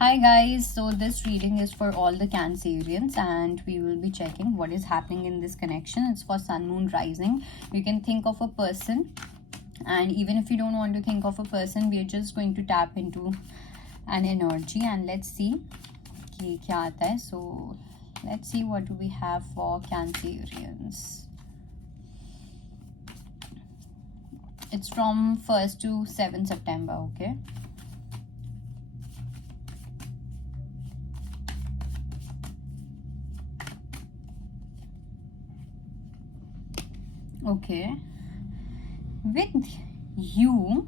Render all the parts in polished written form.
Hi guys, so this reading is for all the Cancerians and we will be checking what is happening in this connection. It's for Sun, Moon, Rising. You can think of a person, and even if you don't want to think of a person, we are just going to tap into an energy and let's see कि क्या आता है. So let's see what do we have for Cancerians. It's from 1st to 7th September, okay? Okay. With you,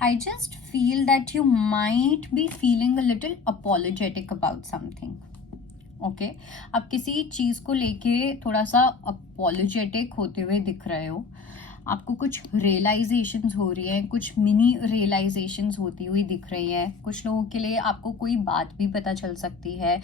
I just feel that you might be feeling a little apologetic about something. Okay आप किसी चीज़ को लेके थोड़ा सा अपोलोजेटिक होते हुए दिख रहे हो. आपको कुछ रियलाइजेशंस हो रही हैं, कुछ मिनी रियलाइजेशंस होती हुई दिख रही हैं. कुछ लोगों के लिए आपको कोई बात भी पता चल सकती है,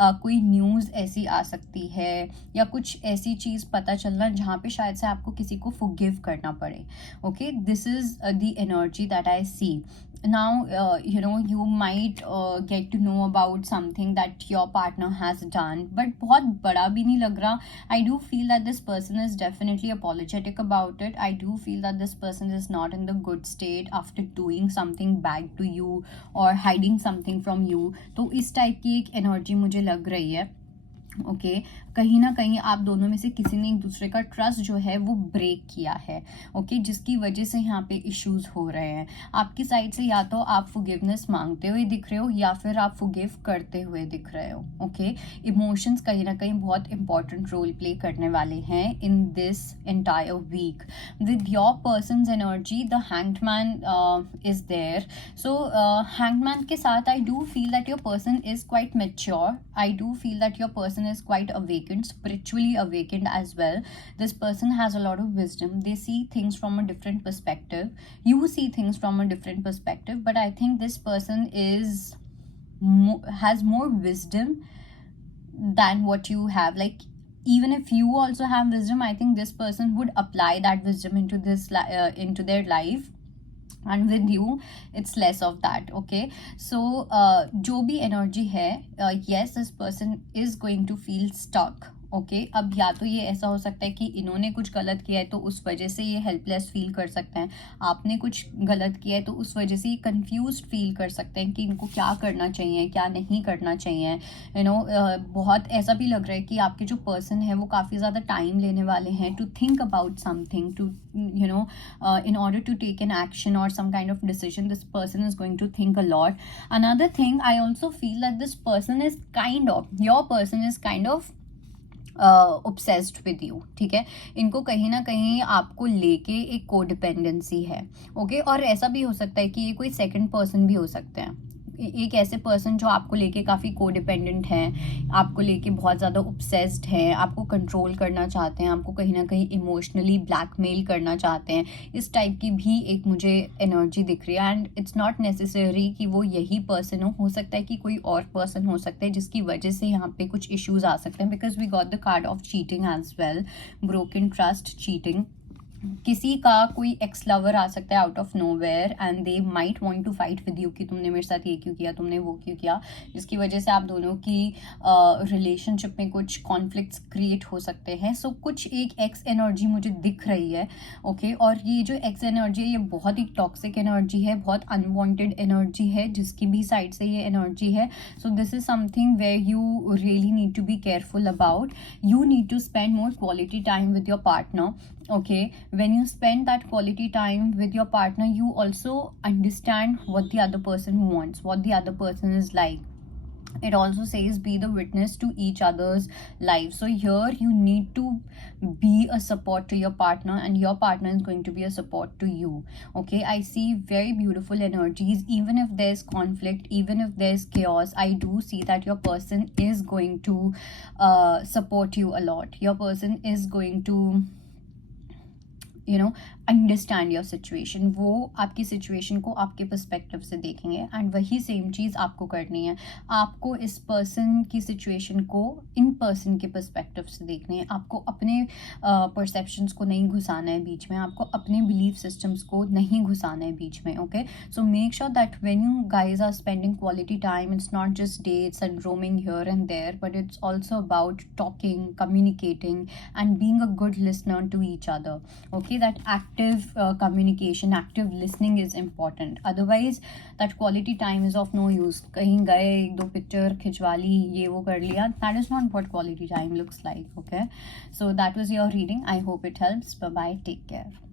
कोई न्यूज़ ऐसी आ सकती है, या कुछ ऐसी चीज़ पता चलना जहाँ पे शायद से आपको किसी को फॉरगिव करना पड़े. Okay, this is the energy that I see. Now you might get to know about something that your partner has done, but बहुत बड़ा भी नहीं लग रहा. I do feel that this person is definitely apologetic about it. I do feel that this person is not in the good state after doing something bad to you or hiding something from you. तो इस टाइप की एक एनर्जी मुझे लग रही है. ओके कहीं ना कहीं आप दोनों में से किसी ने एक दूसरे का ट्रस्ट जो है वो ब्रेक किया है. ओके जिसकी वजह से यहाँ पे इश्यूज हो रहे हैं. आपकी साइड से या तो आप फॉरगिवनेस मांगते हुए दिख रहे हो या फिर आप फॉरगिव करते हुए दिख रहे हो. ओके इमोशंस कहीं ना कहीं बहुत इंपॉर्टेंट रोल प्ले करने वाले हैं in this entire week. With your person's energy the hanged man is there. So hanged man के साथ I do feel that your person is quite mature. I do feel that your person is quite awakened, spiritually awakened as well. This person has a lot of wisdom. They see things from a different perspective. You see things from a different perspective, but I think this person has more wisdom than what you have. Like even if you also have wisdom, I think this person would apply that wisdom into their life. And with you it's less of that. Okay, so जो भी energy है, yes, this person is going to feel stuck. Okay अब या तो ये ऐसा हो सकता है कि इन्होंने कुछ गलत किया है तो उस वजह से ये हेल्पलेस फील कर सकते हैं. आपने कुछ गलत किया है तो उस वजह से ये कंफ्यूज्ड फील कर सकते हैं कि इनको क्या करना चाहिए, क्या नहीं करना चाहिए. बहुत ऐसा भी लग रहा है कि आपके जो पर्सन है वो काफ़ी ज़्यादा टाइम लेने वाले हैं to think about something, to in order to take an action or some kind of decision. This person is going to think a lot. Another thing, I also feel that this person is your person is kind of obsessed with you. ठीक है, इनको कहीं ना कहीं आपको लेके एक कोडिपेंडेंसी है. ओके और ऐसा भी हो सकता है कि ये कोई सेकंड पर्सन भी हो सकते हैं. एक ऐसे पर्सन जो आपको लेके काफ़ी कोडिपेंडेंट हैं, आपको लेके बहुत ज़्यादा ऑब्सेस्ड हैं, आपको कंट्रोल करना चाहते हैं, आपको कहीं ना कहीं इमोशनली ब्लैकमेल करना चाहते हैं. इस टाइप की भी एक मुझे एनर्जी दिख रही है. एंड इट्स नॉट नेसेसरी कि वो यही पर्सन हो सकता है कि कोई और पर्सन हो सकता है जिसकी वजह से यहाँ पे कुछ इश्यूज आ सकते हैं. Because we got the card of cheating as well, broken trust, cheating. किसी का कोई एक्स लवर आ सकता है out of nowhere and they might want to fight with you कि तुमने मेरे साथ ये क्यों किया, तुमने वो क्यों किया, जिसकी वजह से आप दोनों की रिलेशनशिप में कुछ कॉन्फ्लिक्ट्स क्रिएट हो सकते हैं. सो कुछ एक एक्स एनर्जी मुझे दिख रही है. ओके और ये जो एक्स एनर्जी है ये बहुत ही टॉक्सिक एनर्जी है, बहुत अनवांटेड एनर्जी है जिसकी भी साइड से ये एनर्जी है. So this is something where you really need to be careful about. You need to spend more quality time with your partner. Okay, when you spend that quality time with your partner, you also understand what the other person wants, what the other person is like. It also says be the witness to each other's life. So here you need to be a support to your partner and your partner is going to be a support to you. Okay, I see very beautiful energies. Even if there's conflict, even if there's chaos, I do see that your person is going to support you a lot. Your person is going to understand your situation, वो आपकी सिचुएशन को आपके पर्सपेक्टिव से देखेंगे एंड वही सेम चीज़ आपको करनी है। आपको इस पर्सन की सिचुएशन को इन पर्सन के पर्सपेक्टिव से देखनी है। आपको अपने परसेप्शंस को नहीं घुसाना है बीच में, आपको अपने बिलीफ सिस्टम्स को नहीं घुसाना है बीच में। Okay, so make sure that when you guys are spending quality time, it's not just dates and roaming here and there, but it's also about talking, communicating, and being a good listener to each other. Okay, that active communication, active listening is important. Otherwise that quality time is of no use. कहीं गए, एक दो पिक्चर खिंचवा ली, ये वो कर लिया, that is not what quality time looks like. Okay, so that was your reading. I hope it helps. Bye bye, take care.